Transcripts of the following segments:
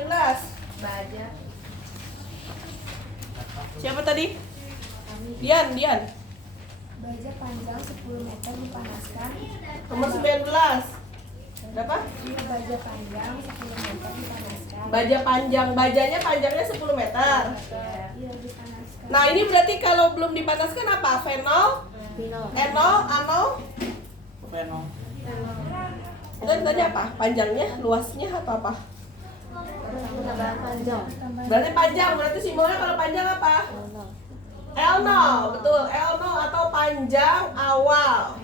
19. Baja. Siapa tadi? Dian. Baja panjang 10 meter dipanaskan. Nomor 19. Berapa? Baja panjang 10 meter dipanaskan. Baja panjang. Bajanya panjangnya 10 meter. Iya, dipanaskan. Nah, ini berarti kalau belum dipanaskan apa? Fenol? Enol? Anol? Fenol. Itu tadi apa? Panjangnya? Luasnya atau apa? Panjang. Berarti panjang. Berarti simbolnya kalau panjang apa? L0, betul. L0 atau panjang awal.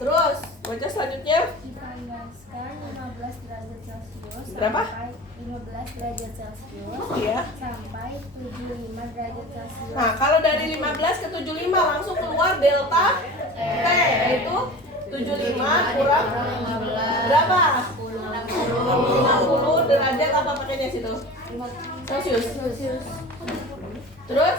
Terus, baca selanjutnya. Dipanaskan 15 derajat Celcius. Berapa? Sampai 15 derajat Celcius. Iya. Sampai 75 derajat Celcius. Nah, kalau dari 15 ke 75 langsung keluar delta T, yaitu 75 kurang berapa? 60 derajat apa pakainya situ? Celcius. Terus?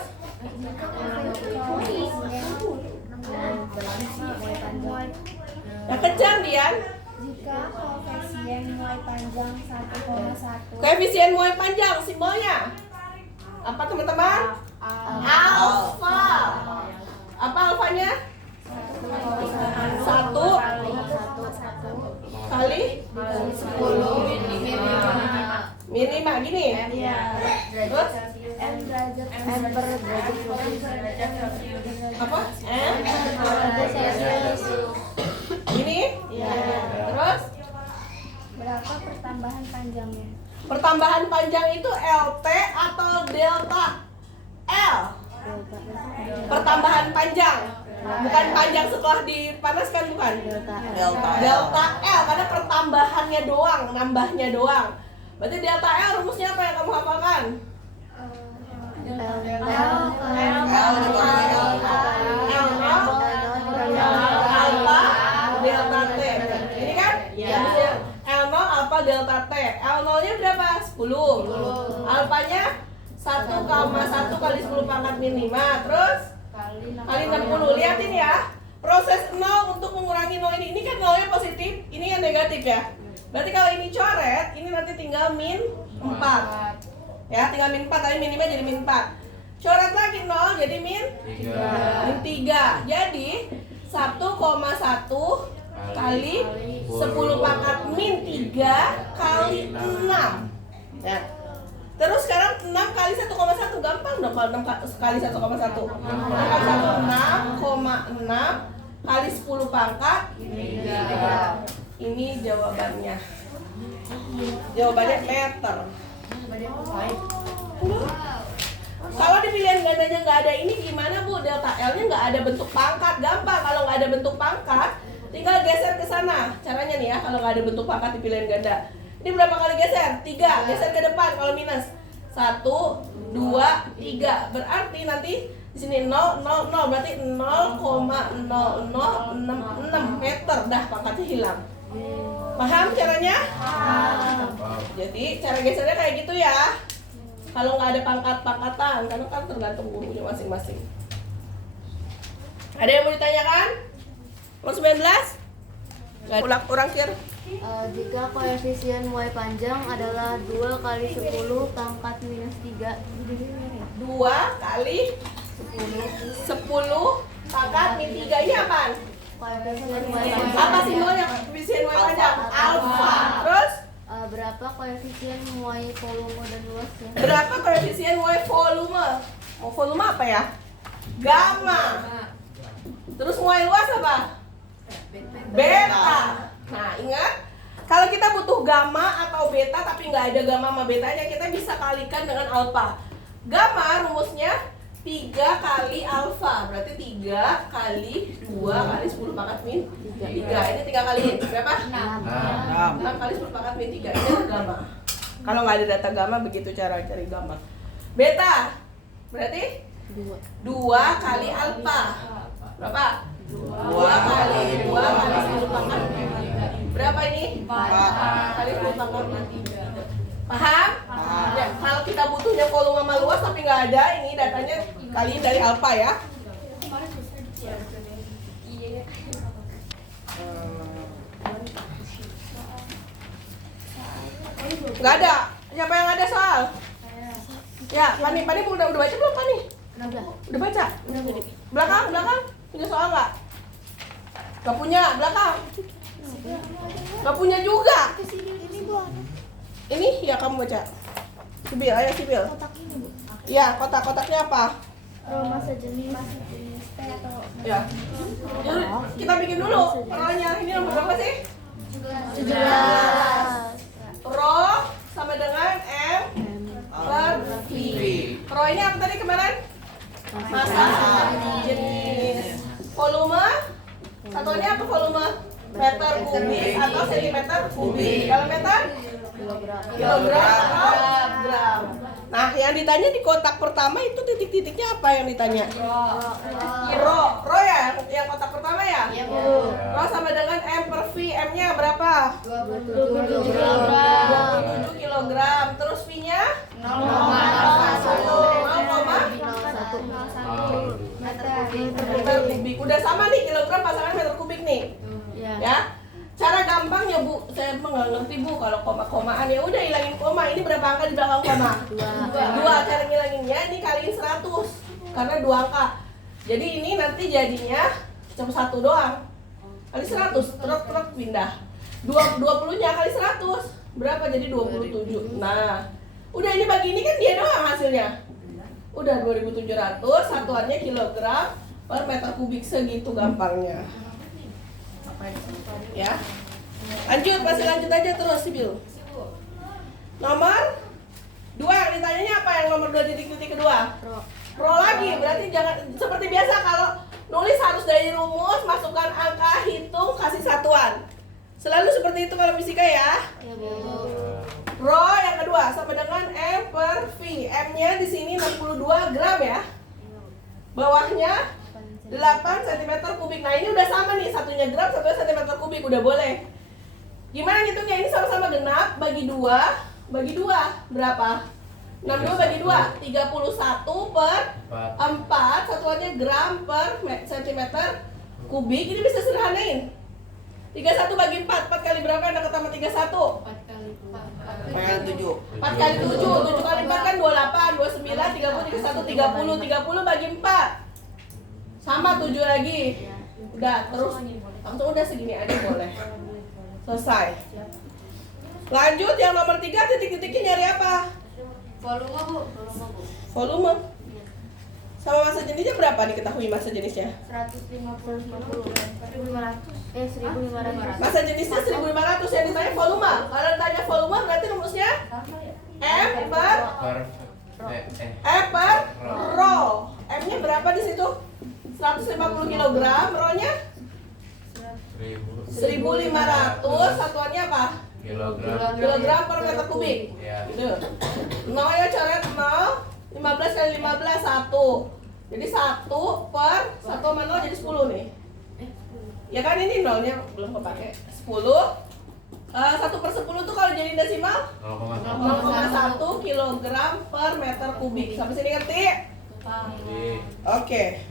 Yang kencang, Dian. Jika koefisien muai panjang 1,1 Koefisien muai panjang, simbolnya apa teman-teman? Alfa. Apa alfanya? 1 kali 10 minimal gini. Terus M derajat apa? Ini. Terus berapa pertambahan panjangnya? pertambahan panjang itu LT atau delta L? Pertambahan panjang. Bukan panjang setelah dipanaskan, bukan? Delta L karena pertambahannya doang, nambahnya doang. Berarti delta L rumusnya apa yang kamu hafalkan? Alpha delta T. Ini kan? L0 alpha delta T. L0 nya berapa? 10. Alfanya 1,1 kali 10 pangkat min 5. Terus kali 60. Lihatin ya. Proses 0 untuk mengurangi 0 ini kan 0 nya positif, ini yang negatif ya. Berarti kalau ini coret, ini nanti tinggal min 4. Ya, tinggal min 4, tapi min 5 jadi min 4. Coret lagi 0 jadi min 3. Jadi 1,1 kali 10 pangkat min 3 kali 6. Ya. Terus sekarang 6 kali 1,1 gampang dong kalau 6 kali 1,1. 6,6 kali 10 pangkat 3. Ini jawabannya. Jawabannya meter. Kalau di pilihan gandanya nggak ada ini gimana Bu? Delta L-nya nggak ada bentuk pangkat. Gampang, kalau nggak ada bentuk pangkat tinggal geser ke sana. Caranya nih ya, kalau nggak ada bentuk pangkat di pilihan ganda. Ini berapa kali geser? 3. Geser ke depan kalau minus. 1, 2, 3. Berarti nanti di sini 0, 0, 0. Berarti 0,0066 meter. Dah pangkatnya hilang. Paham caranya? Jadi cara gesernya kayak gitu ya. Kalau nggak ada pangkat-pangkatan, karena kan tergantung gurunya masing-masing. Ada yang mau ditanyakan? Nomor 19? Ulang kir. Jika koefisien muai panjang adalah 2 kali 10 pangkat minus 3. 2 kali 10 pangkat min 3. Ini apaan? Koefisien muai panjang. Apa simbolnya koefisien muai panjang? Alfa. Terus Berapa koefisien muai volume dan luasnya? berapa koefisien muai volume? Oh, volume apa ya? Gamma. Terus muai luas apa? Beta. Nah, ingat, kalau kita butuh gamma atau beta tapi nggak ada gamma sama betanya, kita bisa kalikan dengan alfa. Gamma rumusnya 3 kali alfa, berarti 3 kali 2 kali 10 pangkat min 3. Ini 3 kali berapa? 6 kali 10 pangkat min 3. Ini adalah gamma. Kalau nggak ada data gamma, begitu cara cari gamma. Beta berarti 2 kali alfa. Berapa? 2 kali 10 pangkat. Berapa ini? 4 kali 10 pangkat min 3. Paham? Ya, kalau kita butuhnya volume sama luas tapi nggak ada, ini datanya kaliin dari alfa ya. Nggak ada. Siapa yang ada soal? Ya, Pani udah baca belum Pani? Udah baca? Belakang. Punya soal nggak? Gak punya, belakang. Gak punya juga. Ini ya kamu baca. Sibil, ayo Sibil. Ya, kotak-kotaknya apa? Masa jenis T atau Ya. Jadi, kita bikin dulu rohnya. Ini nomor berapa sih? 17. Ro sama dengan M per V. Ro ini apa tadi kemarin? Masa jenis. Volume? Satuannya apa volume? Meter kubik atau sentimeter kubik. Kalau meter? Kilogram. Gram. Nah, yang ditanya di kotak pertama itu titik-titiknya apa yang ditanya? Ro ya, yang kotak pertama ya? Ro sama dengan M per V. M-nya berapa? 27 kilogram. 27 kilogram. Terus V-nya? 0,01 meter kubik. Udah sama nih kilogram pasangan meter kubik nih. Ya. Cara gampangnya Bu, saya emang nggak ngerti Bu kalau koma-komaan ya udah hilangin koma. Ini berapa angka di belakang koma? 2. Cara ngilanginnya ini kaliin 100 karena 2 angka. Jadi ini nanti jadinya cuma 1 doang. Kali 100, truk pindah. 20-nya kali 100 berapa? Jadi 27. Nah, udah ini bagi ini kan dia doang hasilnya. Udah 2700, satuannya kilogram per meter kubik, segitu gampangnya. Ya. Masih lanjut aja terus Sibil. Nomor 2 yang ditanyanya apa? Yang nomor 2 titik-titik kedua? Ro lagi, berarti jangan seperti biasa kalau nulis harus dari rumus, masukkan angka, hitung, kasih satuan. Selalu seperti itu kalau fisika ya. Ro yang kedua sama dengan M per V. M-nya di sini 62 gram ya. Bawahnya 8 cm kubik. Nah ini udah sama nih, satunya gram, satunya cm kubik, udah boleh. Gimana ngitungnya? Ini sama-sama genap, bagi 2 berapa? 62 bagi 2, 31 per 4, satuannya gram per cm kubik. Ini bisa sederhanain. 31 bagi 4 kali berapa yang dekat sama 31? 4 kali 7 kali 4 kan 28, 29, 30, 31, 30 bagi 4 sama 7 lagi. Udah, terus langsung udah segini aja boleh. Selesai. Lanjut yang nomor 3, titik-titiknya nyari apa? Volume Bu. Volume. Sama masa jenisnya berapa diketahui masa jenisnya? 150. 1500. Masa jenisnya 1500, yang ditanya volume. Kalau ditanya volume berarti rumusnya M per Ro. M-nya berapa di situ? 150 kg, Ro-nya 1500, satuannya apa? Kilogram per meter kubik. Gitu. 0 ya coret 0, 15 kali 15 1. Jadi 1 per 1 sama 0 jadi 10 nih. Ya kan ini 0-nya belum kepake. 10 1 per 10 tuh kalau jadi desimal 0,1 kilogram per meter kubik. Sampai sini ngerti? Oke.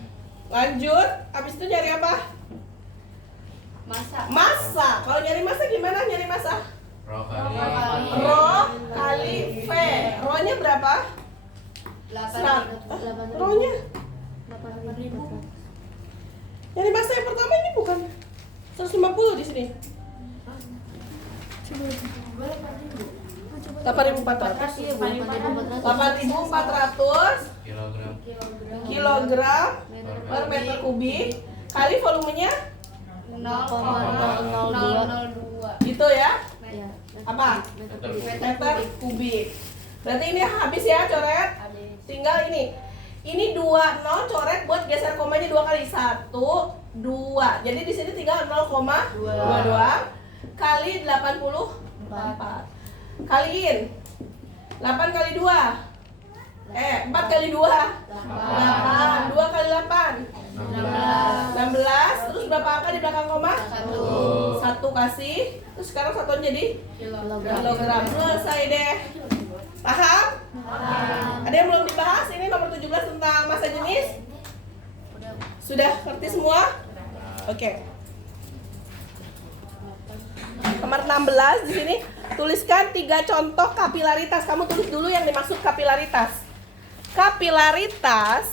Lanjut, habis itu nyari apa? Massa. Kalau nyari massa gimana nyari massa? Ro kali V. Ro-nya berapa? 8. Ro-nya 8.000. nyari massa yang pertama ini bukan 150 di sini. 8.400 kilogram per meter kubik kali volumenya 0,002 gitu ya. Apa? Meter kubik. Berarti ini habis ya coret. Tinggal ini 2 0 coret buat geser komanya 2 kali 1 2. Jadi di sini tinggal 0,2 kali 84. Kaliin 8 kali 2 4 kali 2 8. 2 kali 8 16. Terus berapa angka di belakang koma? 1 kasih. Terus sekarang satuan jadi kilogram. Selesai deh. Paham? Ada yang belum dibahas? Ini nomor 17 tentang massa jenis. Sudah ngerti semua? Oke. Nomor 16 di sini Tuliskan 3 contoh kapilaritas. Kamu tulis dulu yang dimaksud kapilaritas. Kapilaritas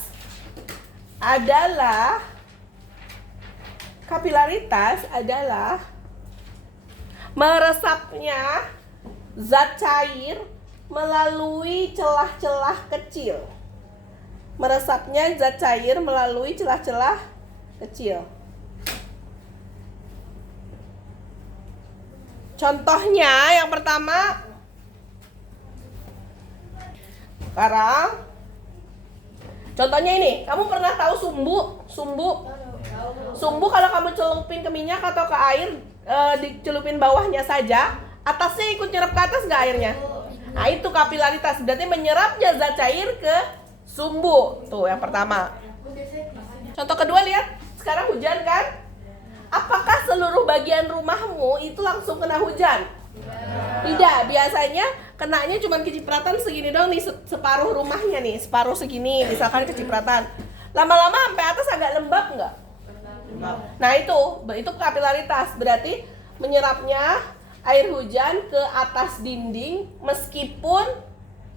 adalah meresapnya zat cair melalui celah-celah kecil. Meresapnya zat cair melalui celah-celah kecil. Contohnya yang pertama, sekarang contohnya ini, kamu pernah tahu sumbu? Sumbu kalau kamu celupin ke minyak atau ke air, dicelupin bawahnya saja, atasnya ikut nyerap ke atas nggak airnya? Nah itu kapilaritas, berarti menyerapnya zat cair ke sumbu. Tuh yang pertama. Contoh kedua, lihat, sekarang hujan kan? Apakah seluruh bagian rumahmu itu langsung kena hujan? Tidak, biasanya kenanya cuma kecipratan segini dong nih, separuh rumahnya nih, separuh segini misalkan kecipratan. Lama-lama sampai atas agak lembab nggak? Nah itu kapilaritas, berarti menyerapnya air hujan ke atas dinding meskipun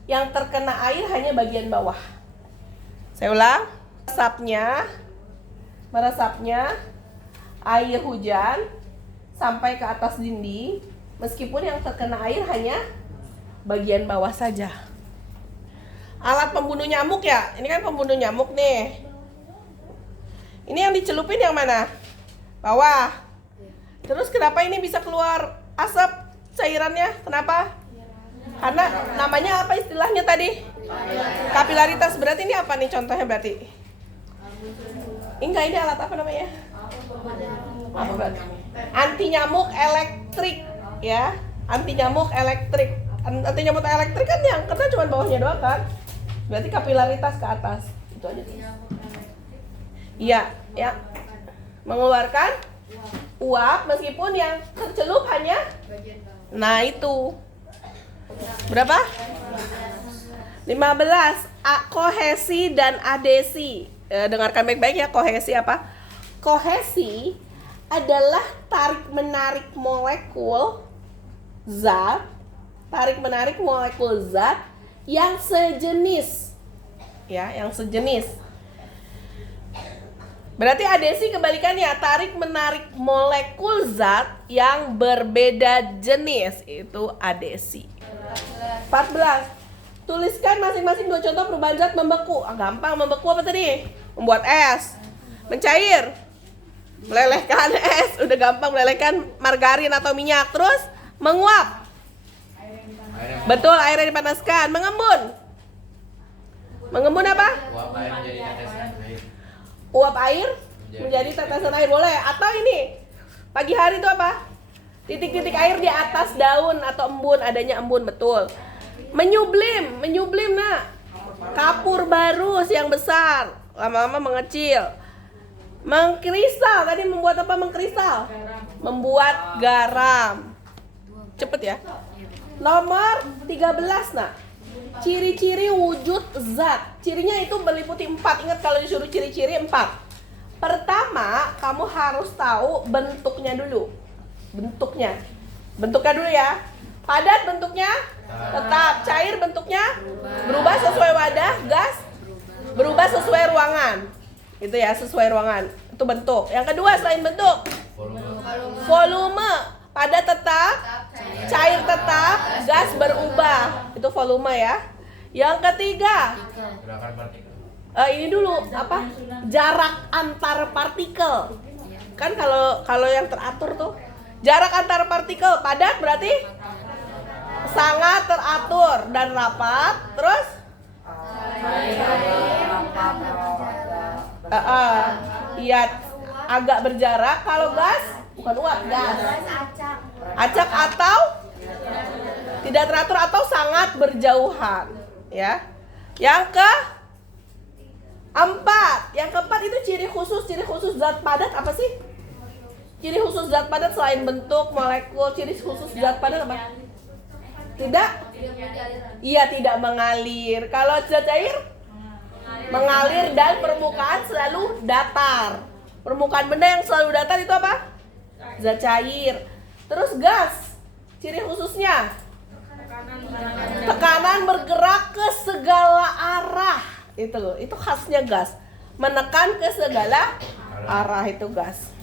yang terkena air hanya bagian bawah. Saya ulang, meresapnya air hujan sampai ke atas dinding meskipun yang terkena air hanya bagian bawah saja. Alat pembunuh nyamuk ya, ini kan pembunuh nyamuk nih. Ini yang dicelupin yang mana? Bawah. Terus kenapa ini bisa keluar asap cairannya? Kenapa? Karena namanya apa istilahnya tadi? Kapilaritas. Berarti ini apa nih contohnya berarti? Enggak, ini alat apa namanya? Apa berarti? Anti nyamuk elektrik ya. Anti nyamuk elektrik. Anti nyamuk elektrik kan yang kena cuma bawahnya doang kan? Berarti kapilaritas ke atas. Itu aja. Iya, ya. Mengeluarkan uap meskipun yang tercelup hanya. Nah, itu. Berapa? 15. Kohesi dan adesi. Dengarkan baik-baik ya, kohesi apa? Kohesi adalah tarik-menarik molekul zat, yang sejenis. Ya, yang sejenis. Berarti adesi kebalikannya, tarik-menarik molekul zat yang berbeda jenis. Itu adesi. 14. Tuliskan masing-masing 2 contoh perubahan zat membeku. Gampang, membeku apa tadi? Membuat es, mencair, melelehkan es, udah gampang, melelehkan margarin atau minyak. Terus menguap. Betul, airnya dipanaskan. Mengembun. Mengembun apa? Uap air menjadi tetesan air, boleh. Atau ini, pagi hari itu apa? Titik-titik air di atas daun atau embun, adanya embun, betul. Menyublim nak. Kapur barus yang besar, lama-lama mengecil. Mengkristal, tadi membuat apa mengkristal? Membuat garam. Cepet ya. Nomor 13 nak. Ciri-ciri wujud zat. Cirinya itu meliputi 4. Ingat kalau disuruh ciri-ciri 4. Pertama, kamu harus tahu bentuknya dulu. Bentuknya dulu ya. Padat bentuknya tetap. Cair bentuknya berubah sesuai wadah. Gas berubah sesuai ruangan. Itu ya, sesuai ruangan. Itu bentuk. Yang kedua selain bentuk, volume. Padat tetap, cair tetap, gas berubah. Itu volume ya. Yang ketiga, ini dulu apa? Jarak antar partikel. Kan kalau yang teratur tuh, jarak antar partikel padat berarti sangat teratur dan rapat. Terus iya, agak berjarak. Kalau gas, bukan uap, gas. Acak atau tidak teratur atau sangat berjauhan, ya. Yang keempat itu ciri khusus zat padat apa sih? Ciri khusus zat padat selain bentuk, molekul, ciri khusus zat padat apa? Tidak? Iya, tidak mengalir. Kalau zat cair mengalir dan permukaan selalu datar. Permukaan benda yang selalu datar itu apa? Zat cair. Terus gas Ciri khususnya tekanan bergerak ke segala arah. Itu khasnya gas. Menekan ke segala arah itu gas.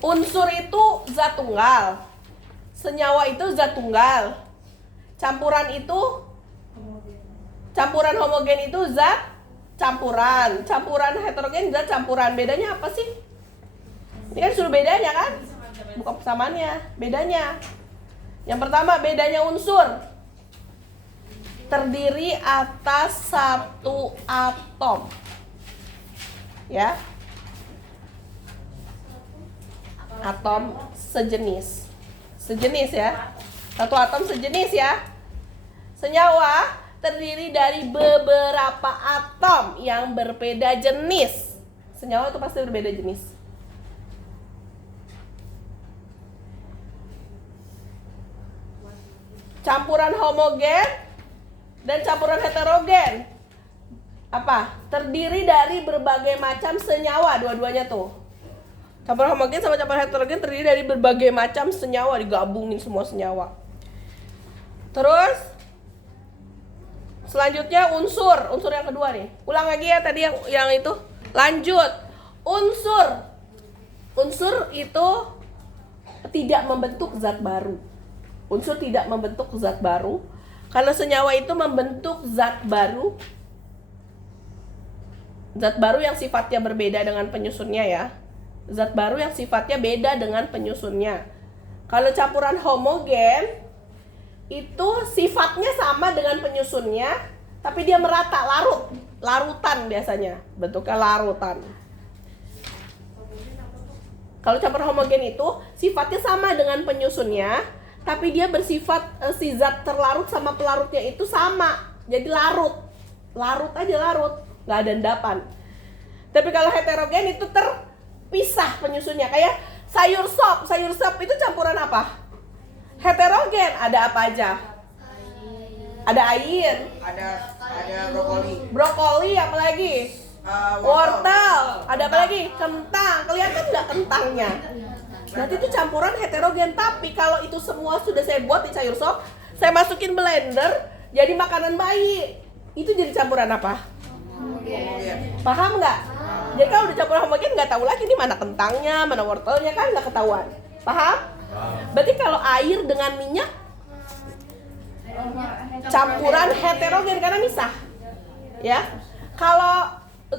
Unsur itu zat tunggal. Senyawa itu zat tunggal. Campuran homogen itu zat campuran. Campuran heterogen zat campuran. Bedanya apa sih? Ini kan sudah bedanya kan? Bukan persamaannya, bedanya. Yang pertama bedanya unsur. Terdiri atas satu atom. Ya. Atom sejenis. Sejenis ya. Satu atom sejenis ya. Senyawa terdiri dari beberapa atom yang berbeda jenis. Senyawa itu pasti berbeda jenis. Campuran homogen dan campuran heterogen apa? Terdiri dari berbagai macam senyawa, dua-duanya tuh. Campuran homogen sama campuran heterogen terdiri dari berbagai macam senyawa, digabungin semua senyawa. Terus selanjutnya unsur yang kedua nih. Ulang lagi ya tadi yang itu. Lanjut. Unsur itu tidak membentuk zat baru. Unsur tidak membentuk zat baru. Kalau senyawa itu membentuk zat baru. Zat baru yang sifatnya berbeda dengan penyusunnya ya. Zat baru yang sifatnya beda dengan penyusunnya. Kalau campuran homogen itu sifatnya sama dengan penyusunnya, tapi dia merata, larutan biasanya. Bentuknya larutan. Kalau campuran homogen itu sifatnya sama dengan penyusunnya, tapi dia bersifat si zat terlarut sama pelarutnya itu sama. Jadi larut aja, nggak ada endapan. Tapi kalau heterogen itu terpisah penyusunnya. Kayak sayur sop itu campuran apa? Heterogen. Ada apa aja? Ada air. Ada Brokoli apalagi? Wortel. Ada apa lagi? Kentang. Kelihatan nggak kentangnya? Berarti itu campuran heterogen. Tapi kalau itu semua sudah saya buat di sayur sop, saya masukin blender jadi makanan bayi, itu jadi campuran apa? Paham nggak? Jadi kalau udah campuran homogen nggak tahu lagi nih mana kentangnya, mana wortelnya, kan nggak ketahuan. Paham? Berarti kalau air dengan minyak campuran heterogen karena misah. Ya. Kalau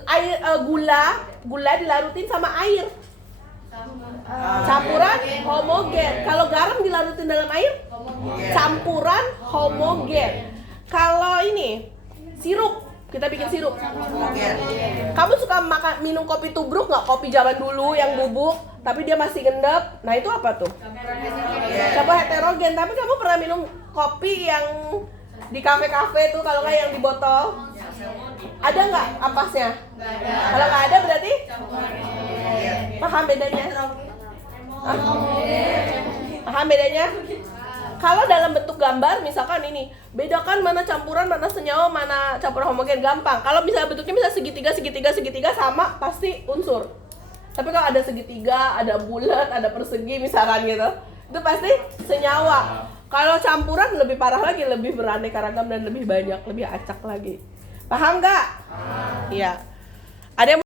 air gula dilarutin sama air, campuran homogen. Kalau garam dilarutin dalam air, campuran homogen. Kalau ini sirup, kita bikin sirup. Kamu suka minum kopi tubruk nggak? Kopi zaman dulu yang bubuk, tapi dia masih gendap. Nah itu apa tuh? Campuran heterogen. Tapi kamu pernah minum kopi yang di kafe-kafe tuh, kalau nggak yang di botol? Ada nggak ampasnya? Kalau nggak ada berarti? Paham bedanya? Paham bedanya? Kalau dalam bentuk gambar misalkan ini, bedakan mana campuran, mana senyawa, mana campuran homogen, gampang. Kalau misalnya bentuknya bisa segitiga sama, pasti unsur. Tapi kalau ada segitiga, ada bulat, ada persegi misalkan gitu, itu pasti senyawa. Kalau campuran lebih parah lagi, lebih beraneka ragam dan lebih banyak, lebih acak lagi. Paham nggak? Iya. Ada yang